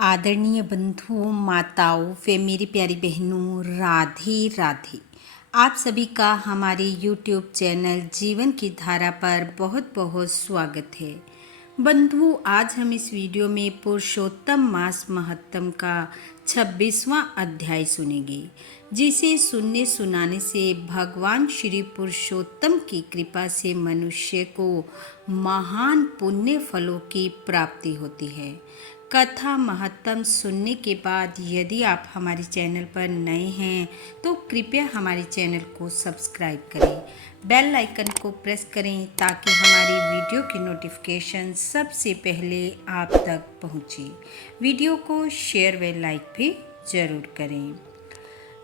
आदरणीय बंधुओं, माताओं व मेरी प्यारी बहनों, राधे राधे। आप सभी का हमारे YouTube चैनल जीवन की धारा पर बहुत बहुत स्वागत है। बंधुओं, आज हम इस वीडियो में पुरुषोत्तम मास महत्तम का 26वां अध्याय सुनेंगे, जिसे सुनने सुनाने से भगवान श्री पुरुषोत्तम की कृपा से मनुष्य को महान पुण्य फलों की प्राप्ति होती है। कथा महत्तम सुनने के बाद यदि आप हमारे चैनल पर नए हैं तो कृपया हमारे चैनल को सब्सक्राइब करें, बेल आइकन को प्रेस करें ताकि हमारी वीडियो की नोटिफिकेशन सबसे पहले आप तक पहुंचे। वीडियो को शेयर व लाइक भी ज़रूर करें।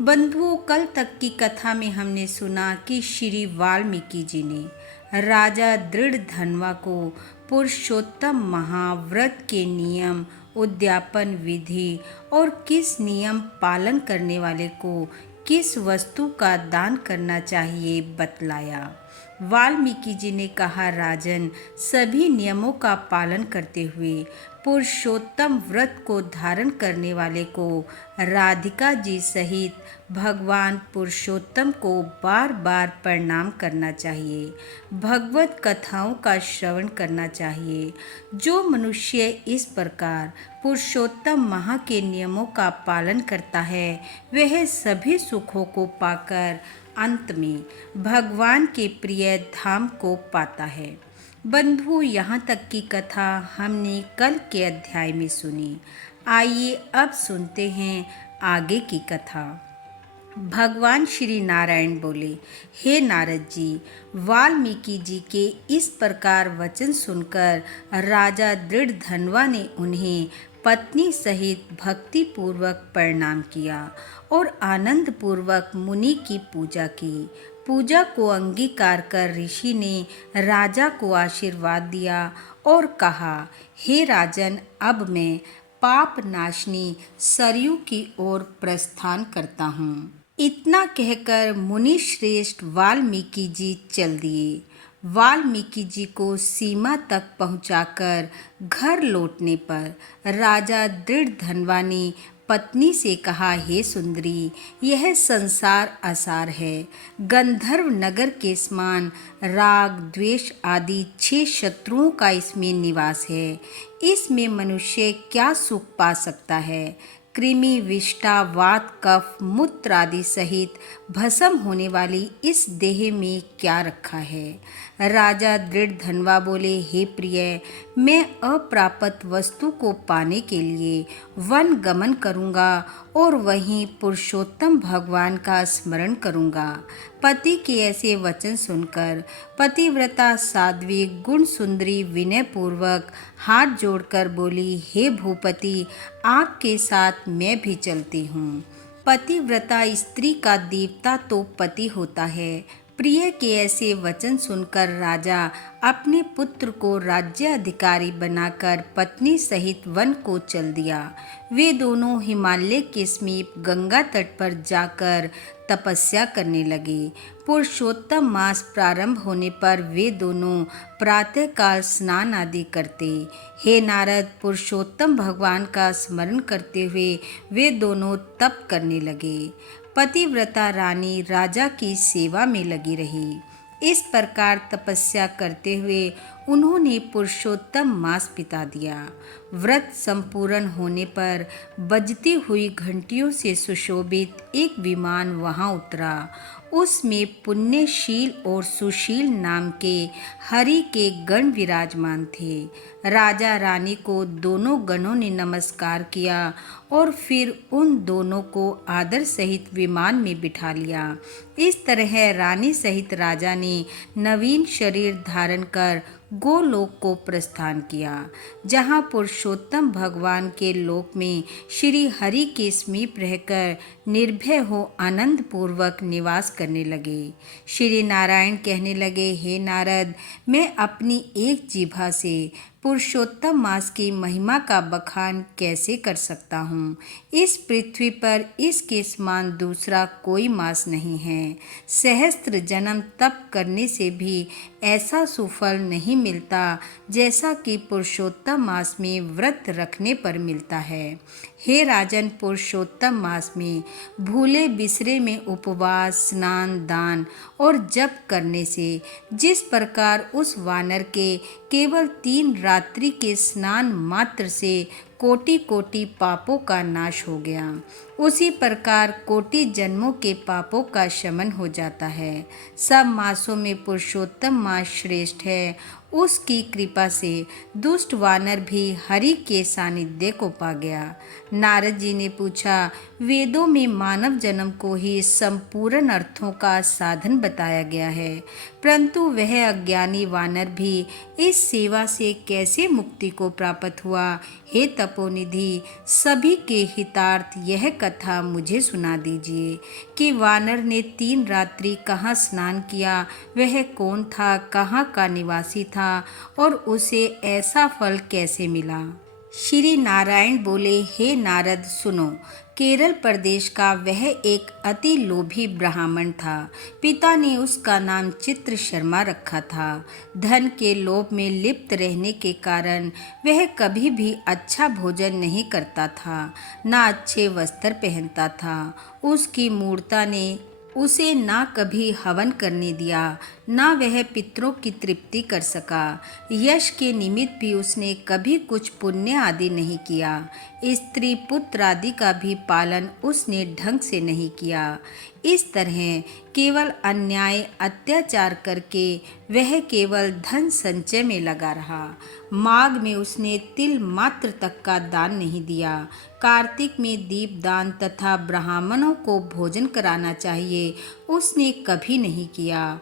बंधुओं, कल तक की कथा में हमने सुना कि श्री वाल्मीकि जी ने राजा दृढ़धनवा को पुरुषोत्तम महाव्रत के नियम, उद्यापन विधि और किस नियम पालन करने वाले को किस वस्तु का दान करना चाहिए बतलाया। वाल्मीकि जी ने कहा, राजन, सभी नियमों का पालन करते हुए पुरुषोत्तम व्रत को धारण करने वाले को राधिका जी सहित भगवान पुरुषोत्तम को बार बार प्रणाम करना चाहिए, भगवत कथाओं का श्रवण करना चाहिए। जो मनुष्य इस प्रकार पुरुषोत्तम माह के नियमों का पालन करता है वह सभी सुखों को पाकर अंत में भगवान के प्रिय धाम को पाता है। बंधु, यहाँ तक की कथा हमने कल के अध्याय में सुनी। आइए अब सुनते हैं आगे की कथा। भगवान श्री नारायण बोले, हे नारद जी, वाल्मीकि जी के इस प्रकार वचन सुनकर राजा दृढ़धनवा ने उन्हें पत्नी सहित भक्ति पूर्वक प्रणाम किया और आनंद पूर्वक मुनि की पूजा की। पूजा को अंगीकार कर ऋषि ने राजा को आशीर्वाद दिया और कहा, हे राजन, अब मैं पाप नाशनी सरयू की ओर प्रस्थान करता हूँ। इतना कहकर मुनि श्रेष्ठ वाल्मीकि जी चल दिए। वाल्मीकि जी को सीमा तक पहुंचाकर घर लौटने पर राजा दृढ़धनवा ने पत्नी से कहा, हे सुंदरी, यह संसार असार है। गंधर्व नगर के समान राग, द्वेष आदि 6 शत्रुओं का इसमें निवास है। इसमें मनुष्य क्या सुख पा सकता है? कृमि, विष्ठा, वात, कफ, मूत्र आदि सहित भस्म होने वाली इस देह में क्या रखा है? राजा दृढ़धनवा बोले, हे प्रिय, मैं अप्राप्त वस्तु को पाने के लिए वन गमन करूँगा और वहीं पुरुषोत्तम भगवान का स्मरण करूँगा। पति के ऐसे वचन सुनकर पतिव्रता साध्वी गुण सुंदरी विनय पूर्वक हाथ जोड़कर बोली, हे भूपति, आपके साथ मैं भी चलती हूँ। पतिव्रता स्त्री का देवता तो पति होता है। प्रिय के ऐसे वचन सुनकर राजा अपने पुत्र को राज्य अधिकारी बनाकर पत्नी सहित वन को चल दिया। वे दोनों हिमालय के समीप गंगा तट पर जाकर तपस्या करने लगे। पुरुषोत्तम मास प्रारंभ होने पर वे दोनों प्रातःकाल स्नान आदि करते। हे नारद, पुरुषोत्तम भगवान का स्मरण करते हुए वे दोनों तप करने लगे। पतिव्रता रानी राजा की सेवा में लगी रही। इस प्रकार तपस्या करते हुए उन्होंने पुरुषोत्तम मास बिता दिया। व्रत संपूर्ण होने पर बजती हुई घंटियों से सुशोभित एक विमान वहां उतरा। उसमें पुण्यशील और सुशील नाम के हरि के गण विराजमान थे। राजा रानी को दोनों गणों ने नमस्कार किया और फिर उन दोनों को आदर सहित विमान में बिठा लिया। इस तरह रानी सहित राजा ने नवीन शरीर धारण कर गोलोक को प्रस्थान किया, जहाँ पुरुषोत्तम भगवान के लोक में श्री हरि के समीप रहकर निर्भय हो आनंद पूर्वक निवास करने लगे। श्री नारायण कहने लगे, हे नारद, मैं अपनी एक जीभा से पुरुषोत्तम मास की महिमा का बखान कैसे कर सकता हूँ। इस पृथ्वी पर इसके समान दूसरा कोई मास नहीं है। सहस्त्र जन्म तप करने से भी ऐसा सुफल नहीं मिलता जैसा कि पुरुषोत्तम मास में व्रत रखने पर मिलता है। हे राजन, पुरुषोत्तम मास में भूले बिसरे में उपवास, स्नान, दान और जप करने से जिस प्रकार उस वानर के केवल 3 रात्रि के स्नान मात्र से कोटि कोटि पापों का नाश हो गया, उसी प्रकार कोटि जन्मों के पापों का शमन हो जाता है। सब मासों में पुरुषोत्तम मास श्रेष्ठ है। उसकी कृपा से दुष्ट वानर भी हरि के सानिध्य को पा गया। नारद जी ने पूछा, वेदों में मानव जन्म को ही संपूर्ण अर्थों का साधन बताया गया है, परंतु वह अज्ञानी वानर भी इस सेवा से कैसे मुक्ति को प्राप्त हुआ। हे तपोनिधि, सभी के हितार्थ यह कथा मुझे सुना दीजिए कि वानर ने 3 रात्रि कहाँ स्नान किया, वह कौन था, कहाँ का निवासी था और उसे ऐसा फल कैसे मिला। श्री नारायण बोले, हे नारद सुनो। केरल प्रदेश का वह एक अति लोभी ब्राह्मण था। पिता ने उसका नाम चित्र शर्मा रखा था। धन के लोभ में लिप्त रहने के कारण वह कभी भी अच्छा भोजन नहीं करता था, ना अच्छे वस्त्र पहनता था। उसकी मूर्ता ने उसे ना कभी हवन करने दिया, ना वह पितरों की तृप्ति कर सका। यश के निमित्त भी उसने कभी कुछ पुण्य आदि नहीं किया। स्त्री पुत्र आदि का भी पालन उसने ढंग से नहीं किया। इस तरह केवल अन्याय अत्याचार करके वह केवल धन संचय में लगा रहा। माघ में उसने तिल मात्र तक का दान नहीं दिया। कार्तिक में दीप दान तथा ब्राह्मणों को भोजन कराना चाहिए, उसने कभी नहीं किया।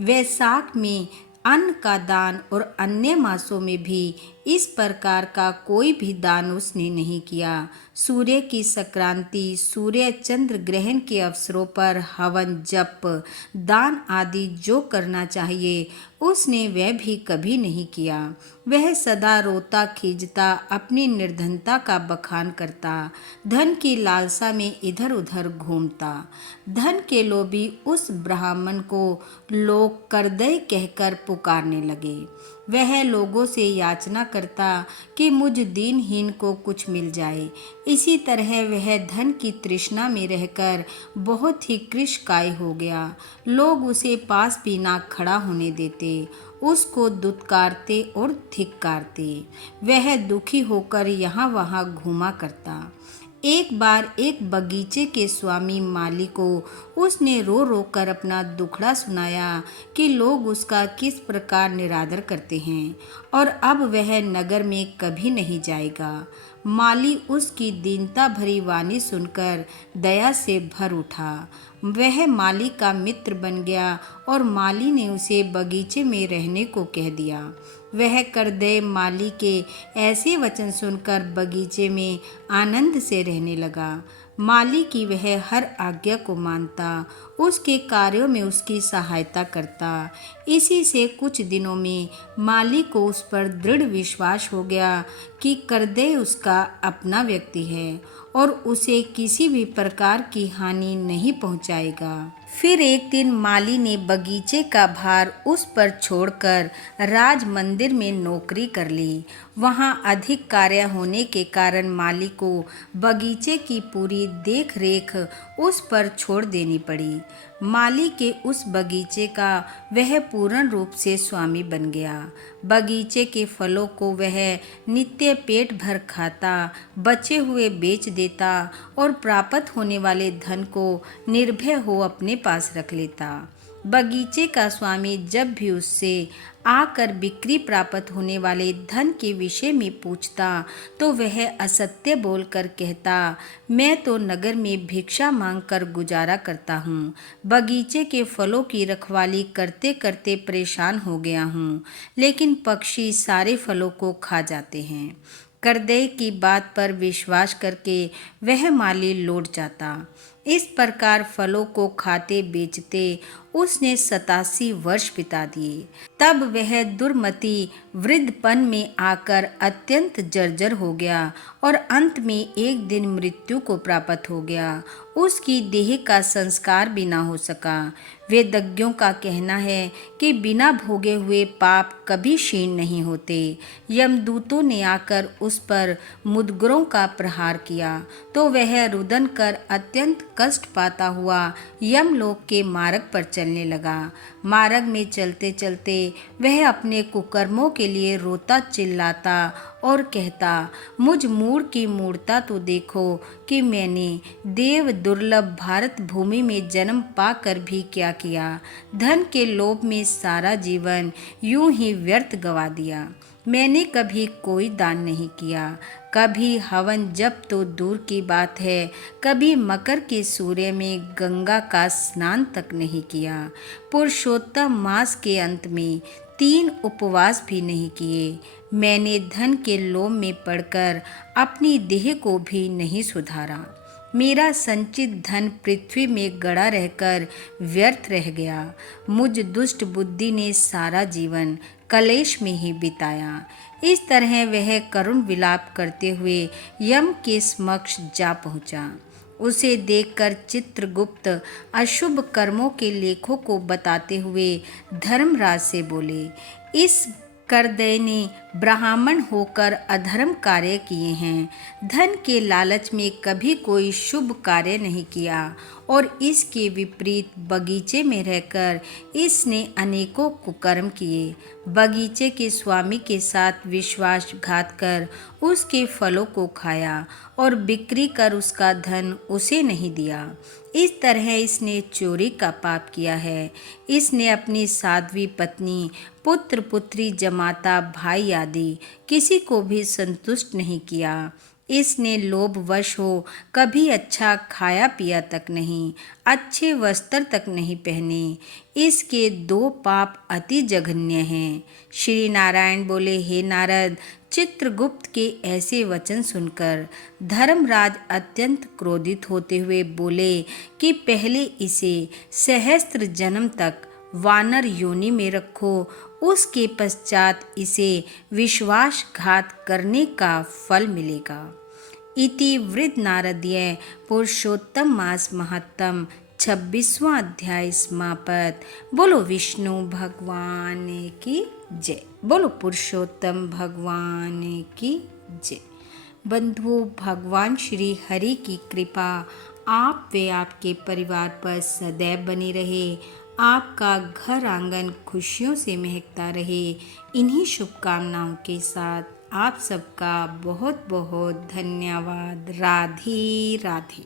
वैशाख में अन्न का दान और अन्य मासों में भी इस प्रकार का कोई भी दान उसने नहीं किया। सूर्य की संक्रांति, सूर्य चंद्र ग्रहण के अवसरों पर हवन, जप, दान आदि जो करना चाहिए उसने वह भी कभी नहीं किया। वह सदा रोता खींचता अपनी निर्धनता का बखान करता, धन की लालसा में इधर उधर घूमता। धन के लोभी उस ब्राह्मण को लोग करदय कहकर पुकारने लगे। वह लोगों से याचना करता कि मुझ दीनहीन को कुछ मिल जाए। इसी तरह वह धन की तृष्णा में रहकर बहुत ही कृशकाय हो गया। लोग उसे पास भी ना खड़ा होने देते, उसको दुत्कारते और धिक्कारते। वह दुखी होकर यहाँ वहाँ घूमा करता। एक बार एक बगीचे के स्वामी माली को उसने रो रो कर अपना दुखड़ा सुनाया कि लोग उसका किस प्रकार निरादर करते हैं और अब वह नगर में कभी नहीं जाएगा। माली उसकी दीनता भरी वाणी सुनकर दया से भर उठा। वह माली का मित्र बन गया और माली ने उसे बगीचे में रहने को कह दिया। वह करदय माली के ऐसे वचन सुनकर बगीचे में आनंद से रहने लगा। माली की वह हर आज्ञा को मानता, उसके कार्यों में उसकी सहायता करता। इसी से कुछ दिनों में माली को उस पर दृढ़ विश्वास हो गया कि करदय उसका अपना व्यक्ति है और उसे किसी भी प्रकार की हानि नहीं पहुंचाएगा। फिर एक दिन माली ने बगीचे का भार उस पर छोड़कर राज मंदिर में नौकरी कर ली। वहाँ अधिक कार्य होने के कारण माली को बगीचे की पूरी देख रेख उस पर छोड़ देनी पड़ी। माली के उस बगीचे का वह पूर्ण रूप से स्वामी बन गया। बगीचे के फलों को वह नित्य पेट भर खाता, बचे हुए बेच देता और प्राप्त होने वाले धन को निर्भय हो अपने पास रख लेता। बगीचे का स्वामी जब भी उससे आकर बिक्री प्राप्त होने वाले धन के विषय में पूछता तो वह असत्य बोलकर कहता, मैं तो नगर में भिक्षा मांगकर गुजारा करता हूँ। बगीचे के फलों की रखवाली करते करते परेशान हो गया हूँ, लेकिन पक्षी सारे फलों को खा जाते हैं। करदय की बात पर विश्वास करके वह माली लौट जाता। इस प्रकार फलों को खाते बेचते उसने 87 वर्ष बिता दिए। तब वह दुर्मति वृद्धपन में आकर अत्यंत जर्जर हो गया और अंत में एक दिन मृत्यु को प्राप्त हो गया। उसकी देह का संस्कार भी ना हो सका। वेदज्ञों का कहना है कि बिना भोगे हुए पाप कभी क्षीण नहीं होते। यमदूतों ने आकर उस पर मुद्गरों का प्रहार किया तो वह रुदन कर अत्यंत कष्ट पाता हुआ यमलोक के मार्ग पर चलने लगा। मार्ग में चलते चलते वह अपने कुकर्मों के लिए रोता चिल्लाता और कहता, मुझ मूढ़ की मूढ़ता तो देखो कि मैंने देव दुर्लभ भारत भूमि में जन्म पाकर भी क्या किया। धन के लोभ में सारा जीवन यूं ही व्यर्थ गवा दिया। मैंने कभी कोई दान नहीं किया, कभी हवन जप तो दूर की बात है, कभी मकर के सूर्य में गंगा का स्नान तक नहीं किया। पुरुषोत्तम मास के अंत में 3 उपवास भी नहीं किए। मैंने धन के लोभ में पड़कर अपनी देह को भी नहीं सुधारा। मेरा संचित धन पृथ्वी में गड़ा रहकर व्यर्थ रह गया। मुझ दुष्ट बुद्धि ने सारा जीवन कलेश में ही बिताया। इस तरह वह करुण विलाप करते हुए यम के समक्ष जा पहुंचा। उसे देखकर चित्रगुप्त अशुभ कर्मों के लेखों को बताते हुए धर्मराज से बोले, इस करदय ने ब्राह्मण होकर अधर्म कार्य किए हैं। धन के लालच में कभी कोई शुभ कार्य नहीं किया और इसके विपरीत बगीचे में रहकर इसने अनेकों कुकर्म किए। बगीचे के स्वामी के साथ विश्वासघात कर उसके फलों को खाया और बिक्री कर उसका धन उसे नहीं दिया। इस तरह इसने चोरी का पाप किया है। इसने अपनी साध्वी पत्नी, पुत्र पुत्री, जमाता, भाई आदि किसी को भी संतुष्ट नहीं किया। इसने लोभवश हो कभी अच्छा खाया पिया तक नहीं, अच्छे वस्त्र तक नहीं पहने। इसके 2 पाप अति जघन्य हैं। श्री नारायण बोले, हे नारद, चित्रगुप्त के ऐसे वचन सुनकर धर्मराज अत्यंत क्रोधित होते हुए बोले कि पहले इसे सहस्त्र जन्म तक वानर योनि में रखो, उसके पश्चात इसे विश्वासघात करने का फल मिलेगा। इति वृद्ध नारदीय पुरुषोत्तम मास महत्तम 26वां अध्याय समापत। बोलो विष्णु भगवान की जय। बोलो पुरुषोत्तम भगवान की जय। बंधुओं, भगवान श्री हरि की कृपा आप व आपके परिवार पर सदैव बनी रहे। आपका घर आंगन खुशियों से महकता रहे। इन्हीं शुभकामनाओं के साथ आप सबका बहुत बहुत धन्यवाद। राधे राधे।